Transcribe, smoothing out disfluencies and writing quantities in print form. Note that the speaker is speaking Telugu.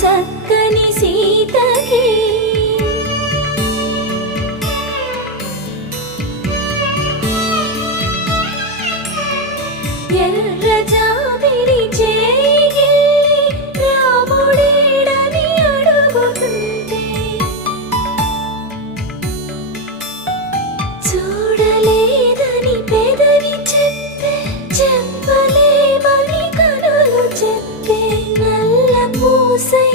చక్కని సీతకి ఎర్ర జాబిలి చేయి రాముడేడని అడుగుతుంటే చూడలేదని పెదవి చెప్పే చెప్పలేమని కనులు చెప్పే నల్ల పూసై